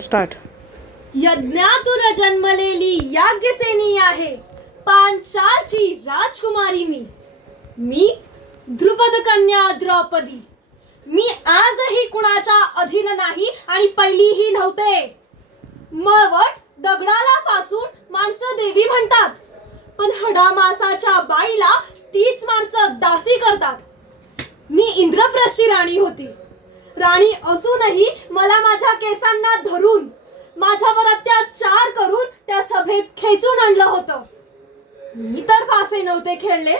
Start. यज्ञातून जन्मलेली याज्ञसेनी आहे, पांचालची राजकुमारी मी द्रुपद कन्या द्रौपदी. मी आजही कुणाच्या अधीन नाही आणि पहिलीही नव्हते. मळवट दगडाला फासून माणसं देवी म्हणतात, पण हडामासाच्या बाईला तीच माणसं दासी करतात. मी इंद्रप्रस्थी राणी होती. राणी असूनही मला माझ्या केसांना धरून माझ्यावर अत्याचार करून त्या सभेत खेचून आणलं होतं. मी तर फासे नव्हते खेळले,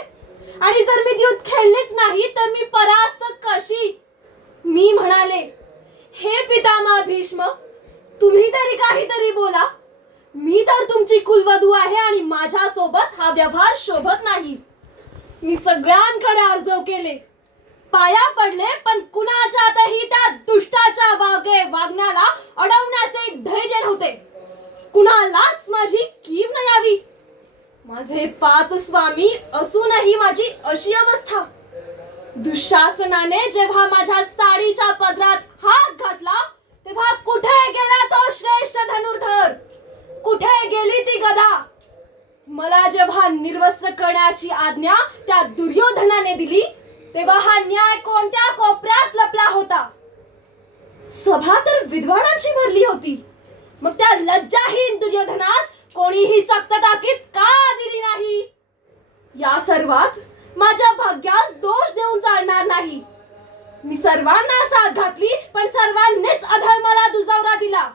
आणि जर मी युद्ध खेळलेच नाही तर मी परास्त कशी. मी म्हणाले, हे पितामह भीष्म, तुम्ही तरी काहीतरी बोला. मी तर तुमची कुलवधू आहे आणि माझ्या सोबत हा व्यवहार शोभत नाही. मी सगळ्यांकडे अर्ज केले, पाया पडले, पण कुणाच्यातही त्या दुष्टाच्या वागण्याला अडवण्याचे धैर्य नव्हते. कुणालाच माझी कीव न यावी. माझे 5 स्वामी असूनही माझी अशी अवस्था. दुःशासनाने जेव्हा माझ्या साडीच्या पदरात हात घातला तेव्हा कुठे गेला तो श्रेष्ठ धनुर्धर, कुठे गेली ती गदा. मला जेव्हा निर्वस्त्र करण्याची आज्ञा त्या दुर्योधनाने दिली तेव्हा हा न्याय कोणत्या कोपऱ्यात लपला होता. सभा तर विद्वानांची भरली होती, मग त्या लज्जाहीन दुर्योधनास कोणीही सक्त ताकीद का दिली नाही. या सर्वात माझ्या भाग्यास दोष देऊन चालणार नाही. मी सर्वांना साथ घातली, पण सर्वांनीच अधर्माला दुजावरा दिला.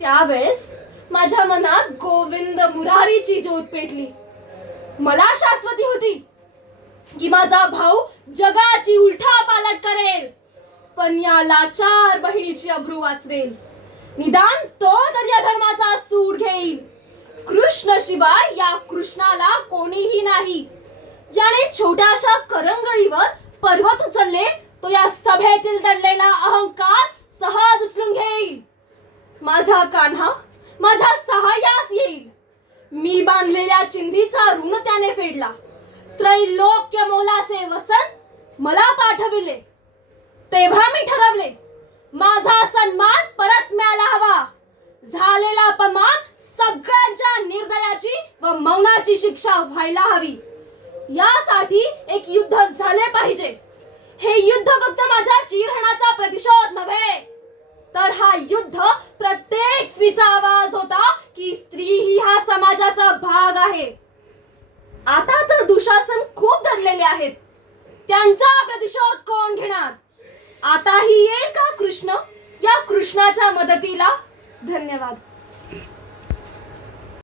त्यावेळेस माझ्या मनात गोविंद मुरारीची ज्योत पेटली. मला शाश्वती होती की माझा भाऊ जगाची उलथापालट करेल, पण या लाचार बहिणीची अब्रू वाचवेल. निदान तो तरी अधर्माचा सूड घेईल. कृष्ण शिवाय या कृष्णाला कोणीही नाही. ज्याने छोट्याशा करंगळीवर पर्वत उचलले तो या सभेतील दडलेला अहंकार सहज उचलून घेईल. माझा कान्हा माझ्या सहाय्यास येईल. मी बांधलेल्या चिंधीचा ऋण त्याने फेडला. त्रैलोक्य मोलाचे वसन मला पाठविले. तेव्हा मी ठरवले, माझा सन्मान परत मिळायला हवा. झालेला अपमान सगळ्यांच्या निर्दयाची व मौनाची शिक्षा व्हायला हवी. यासाठी एक युद्ध झाले पाहिजे. हे युद्ध फक्त माझ्या चिरहणाचा प्रतिशोध नव्हे, तर हा युद्ध प्रत्येक स्त्रीचा आवाज होता की स्त्री ही हा समाजाचा भाग आहे. आता तर दुःशासन खूप दडलेले आहेत. त्यांचा प्रतिशोध कोण घेणार. आताही येईल का कृष्ण या कृष्णाच्या मदतीला. धन्यवाद.